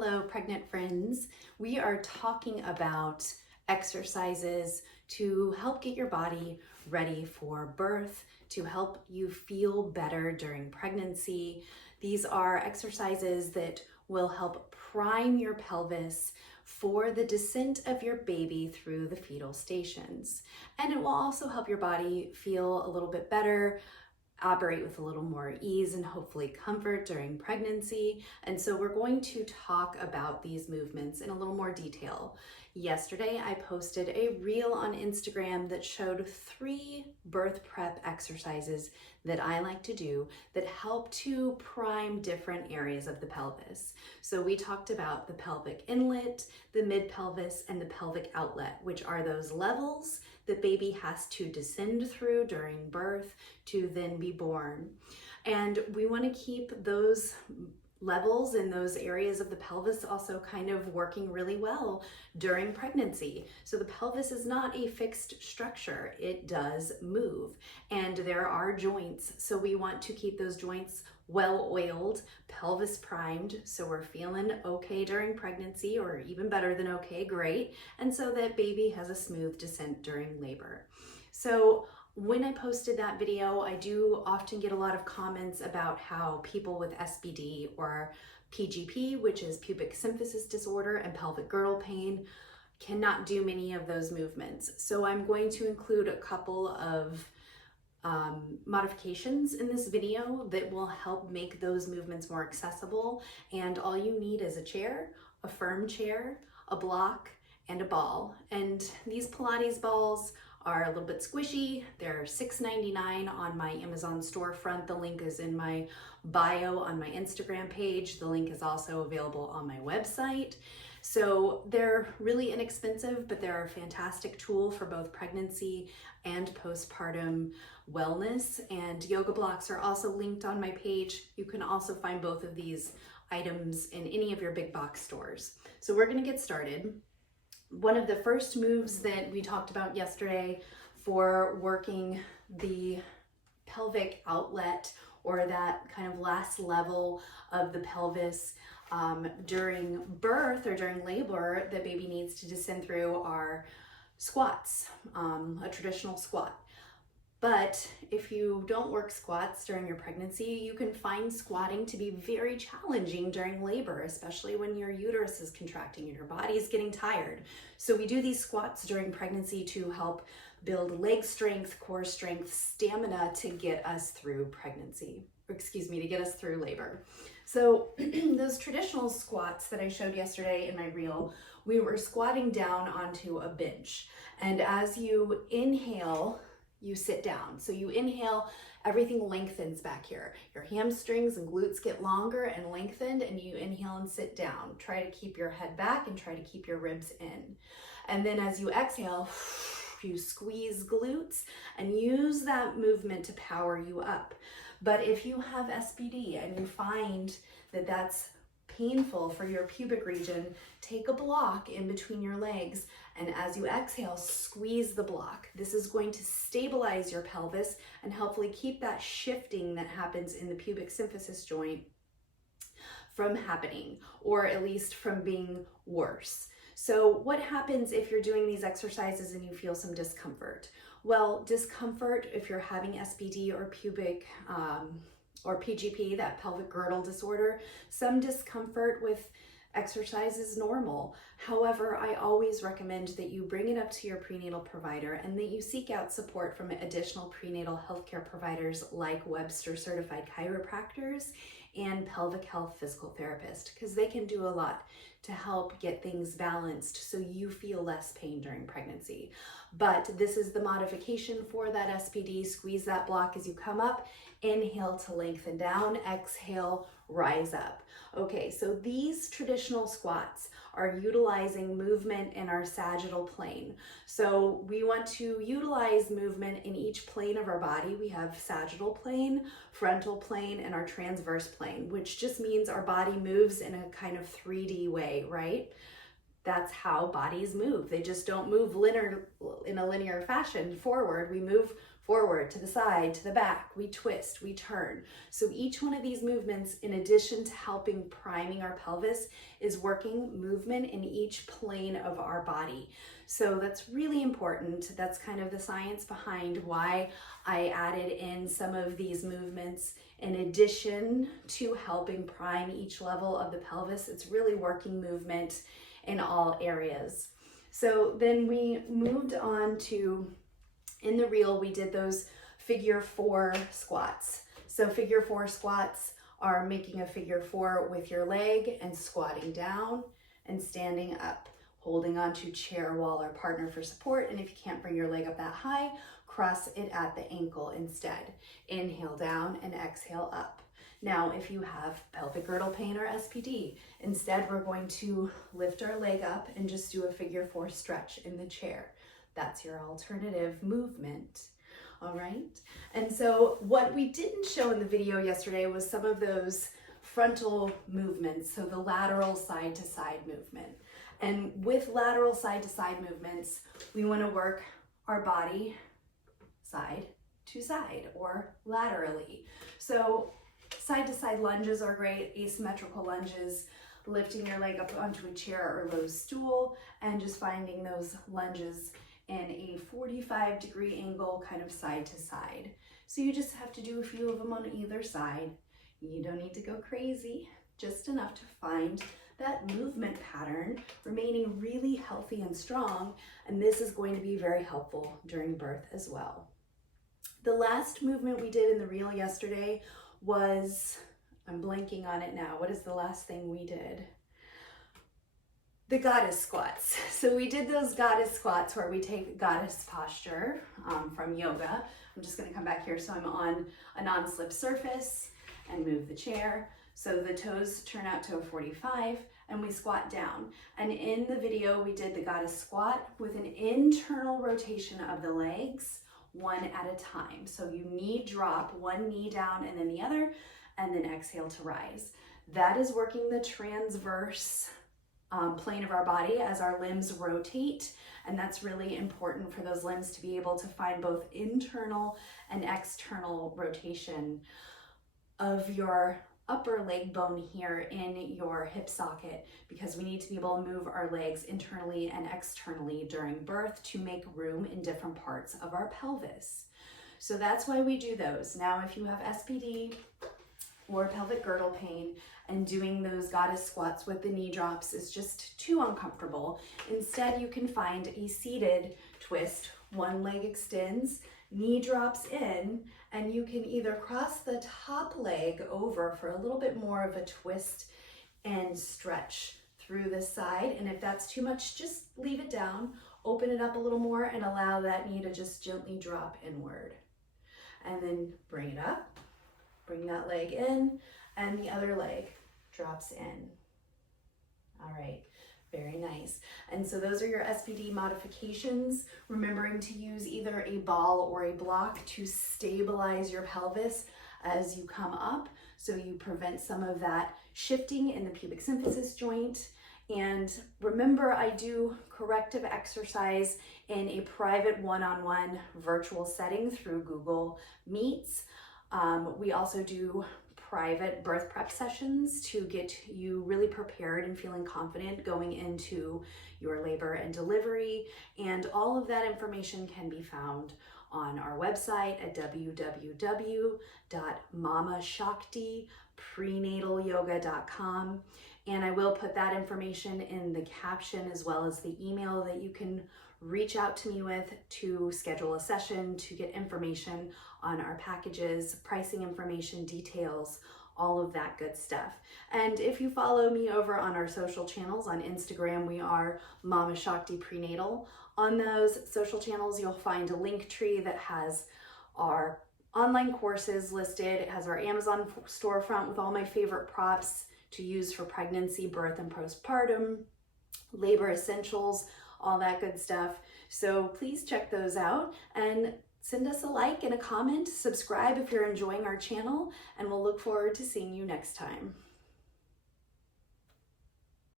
Hello, pregnant friends. We are talking about exercises to help get your body ready for birth, to help you feel better during pregnancy. These are exercises that will help prime your pelvis for the descent of your baby through the fetal stations. And it will also help your body feel a little bit better, operate with a little more ease and hopefully comfort during pregnancy. And so we're going to talk about these movements in a little more detail. Yesterday, I posted a reel on Instagram that showed 3 birth prep exercises that I like to do that help to prime different areas of the pelvis. So we talked about the pelvic inlet, the mid-pelvis, and the pelvic outlet, which are those levels the baby has to descend through during birth to then be born. And we want to keep those levels in those areas of the pelvis also kind of working really well during pregnancy. So the pelvis is not a fixed structure. It does move and there are joints. So we want to keep those joints well oiled, pelvis primed, so we're feeling okay during pregnancy, or even better than okay, great. And so that baby has a smooth descent during labor. So when I posted that video, I do often get a lot of comments about how people with SBD or PGP, which is pubic symphysis disorder, and pelvic girdle pain cannot do many of those movements. So I'm going to include a couple of modifications in this video that will help make those movements more accessible. And all you need is a chair, a firm chair, a block, and a ball. And these Pilates balls are a little bit squishy. They're $6.99 on my Amazon storefront. The link is in my bio on my Instagram page. The link is also available on my website. So they're really inexpensive, but they're a fantastic tool for both pregnancy and postpartum wellness. And yoga blocks are also linked on my page. You can also find both of these items in any of your big box stores. So we're going to get started. One of the first moves that we talked about yesterday for working the pelvic outlet, or that kind of last level of the pelvis during birth or during labor that baby needs to descend through, are squats, a traditional squat. But if you don't work squats during your pregnancy, you can find squatting to be very challenging during labor, especially when your uterus is contracting and your body is getting tired. So we do these squats during pregnancy to help build leg strength, core strength, stamina to get us through pregnancy, to get us through labor. So those traditional squats that I showed yesterday in my reel, we were squatting down onto a bench. And as you inhale, you sit down. So you inhale, everything lengthens back here. Your hamstrings and glutes get longer and lengthened, and you inhale and sit down. Try to keep your head back and try to keep your ribs in. And then as you exhale, you squeeze glutes and use that movement to power you up. But if you have SBD and you find that that's painful for your pubic region, take a block in between your legs, and as you exhale, squeeze the block. This is going to stabilize your pelvis and hopefully keep that shifting that happens in the pubic symphysis joint from happening, or at least from being worse. So what happens if you're doing these exercises and you feel some discomfort? Well, discomfort, if you're having SBD or pubic or PGP, that pelvic girdle disorder, some discomfort with exercise is normal. However, I always recommend that you bring it up to your prenatal provider and that you seek out support from additional prenatal healthcare providers like Webster certified chiropractors and pelvic health physical therapists, because they can do a lot to help get things balanced so you feel less pain during pregnancy. But this is the modification for that SBD. Squeeze that block as you come up. Inhale to lengthen down, exhale, rise up. Okay, so these traditional squats are utilizing movement in our sagittal plane. So we want to utilize movement in each plane of our body. We have sagittal plane, frontal plane, and our transverse plane, which just means our body moves in a kind of 3D way, right? That's how bodies move. They just don't move in a linear fashion forward. We move forward, to the side, to the back, we twist, we turn. So each one of these movements, in addition to helping priming our pelvis, is working movement in each plane of our body. So that's really important. That's kind of the science behind why I added in some of these movements in addition to helping prime each level of the pelvis. It's really working movement in all areas. So then we moved on to, in the reel, we did those figure 4 squats. So figure 4 squats are making a figure 4 with your leg and squatting down and standing up, holding onto chair, wall, or partner for support. And if you can't bring your leg up that high, cross it at the ankle instead. Inhale down and exhale up. Now, if you have pelvic girdle pain or SPD, instead we're going to lift our leg up and just do a figure 4 stretch in the chair. That's your alternative movement. All right. And so what we didn't show in the video yesterday was some of those frontal movements. So the lateral side to side movement. And with lateral side to side movements, we want to work our body side to side or laterally. So side to side lunges are great, asymmetrical lunges, lifting your leg up onto a chair or low stool and just finding those lunges in a 45-degree angle, kind of side to side. So you just have to do a few of them on either side. You don't need to go crazy, just enough to find that movement pattern, remaining really healthy and strong. And this is going to be very helpful during birth as well. The last movement we did in the reel yesterday was, I'm blanking on it now. What is the last thing we did? The goddess squats. So we did those goddess squats where we take goddess posture from yoga. I'm just going to come back here so I'm on a non-slip surface and move the chair. So the toes turn out to a 45 and we squat down. And in the video, we did the goddess squat with an internal rotation of the legs, one at a time. So you knee drop, one knee down and then the other, and then exhale to rise. That is working the transverse plane of our body as our limbs rotate. And that's really important for those limbs to be able to find both internal and external rotation of your upper leg bone here in your hip socket, because we need to be able to move our legs internally and externally during birth to make room in different parts of our pelvis. So that's why we do those. Now, if you have SPD or pelvic girdle pain and doing those goddess squats with the knee drops is just too uncomfortable, instead you can find a seated twist. One leg extends, knee drops in, and you can either cross the top leg over for a little bit more of a twist and stretch through the side. And if that's too much, just leave it down, open it up a little more and allow that knee to just gently drop inward. And then bring it up, bring that leg in, and the other leg drops in. All right. Very nice. And so those are your SPD modifications, remembering to use either a ball or a block to stabilize your pelvis as you come up, so you prevent some of that shifting in the pubic symphysis joint. And remember, I do corrective exercise in a private one-on-one virtual setting through Google Meets. We also do private birth prep sessions to get you really prepared and feeling confident going into your labor and delivery. And all of that information can be found on our website at www.mamashaktiprenatalyoga.com. And I will put that information in the caption as well as the email that you can reach out to me with to schedule a session, to get information on our packages, pricing information, details, all of that good stuff. And if you follow me over on our social channels, on Instagram, we are Mama Shakti Prenatal. On those social channels, you'll find a link tree that has our online courses listed. It has our Amazon storefront with all my favorite props to use for pregnancy, birth, and postpartum, labor essentials, all that good stuff. So please check those out and send us a like and a comment, subscribe if you're enjoying our channel, and we'll look forward to seeing you next time.